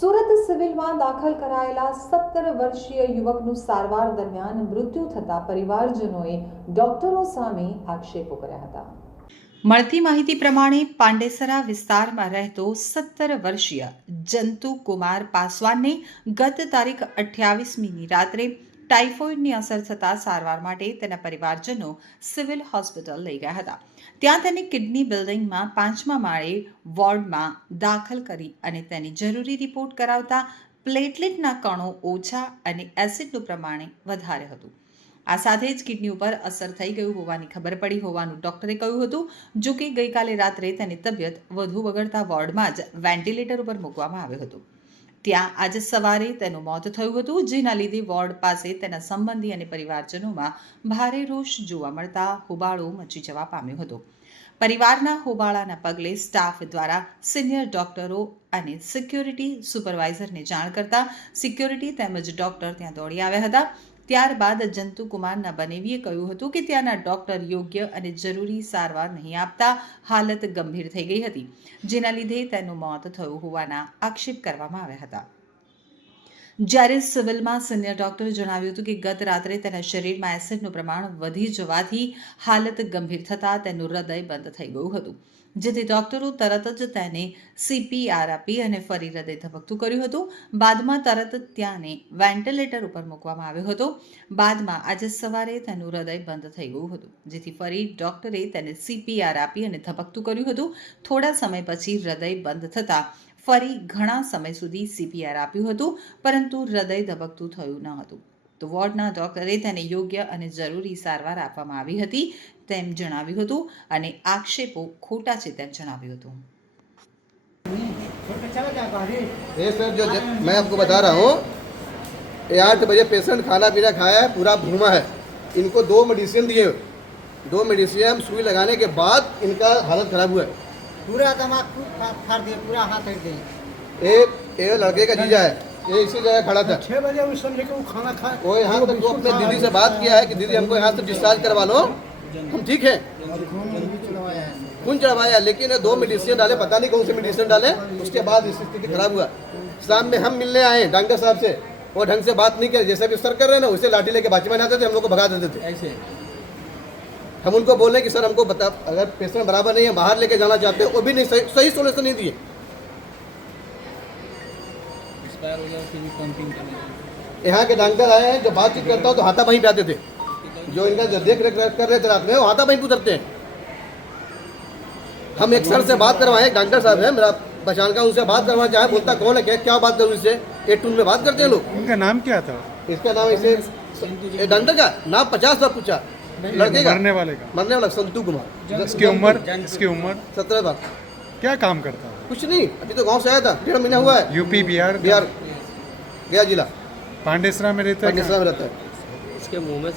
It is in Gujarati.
સુરત સિવિલમાં દાખલ કરાયેલા સત્તર વર્ષીય યુવકનું સારવાર દરમિયાન મૃત્યુ થતા પરિવારજનોએ ડોક્ટરો સામે આક્ષેપો કર્યા હતા. મળતી માહિતી પ્રમાણે પાંડેસરા વિસ્તારમાં રહેતો સત્તર વર્ષીય જંતુ કુમાર પાસવાનને ગત તારીખ અઠ્યાવીસમીની રાત્રે ટાઇફોઇડની અસર થતાં સારવાર માટે તેના પરિવારજનો સિવિલ હોસ્પિટલ લઈ ગયા હતા. ત્યાં તેને કિડની બિલ્ડિંગમાં પાંચમા માળે વોર્ડમાં દાખલ કરી અને તેની જરૂરી રિપોર્ટ કરાવતા પ્લેટલેટના કણો ઓછા અને એસિડનું પ્રમાણે વધારે હતું. આ સાથે જ કિડની ઉપર અસર થઈ ગયું હોવાની ખબર પડી હોવાનું ડોક્ટરે કહ્યું હતું જો કે ગઈકાલે રાત્રે તેની તબિયત વધુ બગડતા વોર્ડમાં જ વેન્ટિલેટર ઉપર મૂકવામાં આવ્યું હતું. ત્યાં આજે સવારે તેનું મોત થયું હતું, જેના લીધે વોર્ડ પાસે તેના સંબંધી અને પરિવારજનોમાં ભારે રોષ જોવા મળતા હોબાળો મચી જવા પામ્યો હતો. પરિવારના હોબાળાના પગલે સ્ટાફ દ્વારા સિનિયર ડોક્ટરો અને સિક્યોરિટી સુપરવાઇઝરને જાણ કરતા સિક્યોરિટી તેમજ ડોક્ટર ત્યાં દોડી આવ્યા હતા. ત્યારબાદ જંતુકુમારના બનેવીએ કહ્યું હતું કે ત્યાંના ડોક્ટર યોગ્ય અને જરૂરી સારવાર નહીં આપતા હાલત ગંભીર થઈ ગઈ હતી, જેના લીધે તેનું મોત થયું હોવાના આક્ષેપ કરવામાં આવ્યા હતા. જ્યારે સિવિલમાં સિનિયર ડોક્ટરે જણાવ્યું હતું કે ગત રાત્રે તેના શરીરમાં એસિડનું પ્રમાણ વધી જવાથી હાલત ગંભીર થતાં તેનું હૃદય બંધ થઈ ગયું હતું. જેથી ડોક્ટરો તરત જ તેને સીપીઆર આપી અને ફરી હૃદય ધબકતું કર્યું હતું. બાદમાં તરત જ ત્યાંને વેન્ટિલેટર ઉપર મૂકવામાં આવ્યો હતો. બાદમાં આજે સવારે તેનું હૃદય બંધ થઈ ગયું હતું, જેથી ફરી ડોક્ટરે તેને સીપીઆર આપી અને ધબકતું કર્યું હતું. થોડા સમય પછી હૃદય બંધ થતાં ફરી ઘણા સમય સુધી સીપીઆર આપ્યું હતું, પરંતુ હૃદય ધબકતું થયું ન હતું. તો વોર્ડના ડોક્ટરે તેને યોગ્ય અને જરૂરી સારવાર આપવામાં આવી હતી. તેમ જણાવ્યું હતું અને આક્ષેપો ખોટા છે તેમ જણાવ્યું હતું ये सर जो ज- मैं आपको बता रहा हूँ ये आठ बजे पेशेंट खाना पीना खाया है पूरा घूमा है इनको दो मेडिसिन दिए दो मेडिसिन सुई लगाने के बाद इनका हालत खराब हुआ है पूरा दिमाग खूब फा- फाड़ दिए पूरा हाथ हट दिए एक ये लड़के का जीजा है ये इसी जगह खड़ा था छह बजे उस समझे कि वो खाना खा वो यहाँ तक वो अपने दीदी से बात किया है कि दीदी हमको यहाँ से डिस्चार्ज करवा लो हम ठीक है। खून चढ़वाया लेकिन दो मेडिसिन डाले पता नहीं कौन से मेडिसिन डाले उसके बाद स्थिति खराब हुआ। शाम में हम मिलने आए डॉक्टर साहब से वो ढंग से बात नहीं करे जैसे भी सर कर रहे हैं ना उसे लाठी लेके बाजी में आते थे हम लोग को भगा देते थे। ऐसे। हम उनको बोले कि सर हमको बता अगर पेशेंट बराबर नहीं है बाहर लेके जाना चाहते हैं वो भी नहीं सही सही सोल्यूशन नहीं दिए। यहाँ के डॉक्टर आए हैं जो बातचीत करता हो तो हाथा वहीं पे आते थे। जो इनका जो देख रेख कर रहे थे रात में वो हाथा वहीं पे उतरते हैं हम एक सर से बात करवाए एक डॉक्टर साहब है मेरा पहचान का उनसे बात करवाना चाहे बोलता कौन है क्या क्या बात करूँ इससे? एक टून में बात करते हैं लोग। उनका नाम क्या था? इसका नाम इसे डॉक्टर का नाम पचास बार पूछा। लड़के का। मरने वाले का। मरने वाला संतू कुमार। इसकी उम्र इसकी उम्र? सत्रह बार। क्या काम करता है? कुछ नहीं अभी तो गाँव से आया था डेढ़ महीना हुआ है। यूपी बिहार बिहार गया जिला। पांडेसरा में रहता है पाकिस्तान में रहता है। उसके मुँह में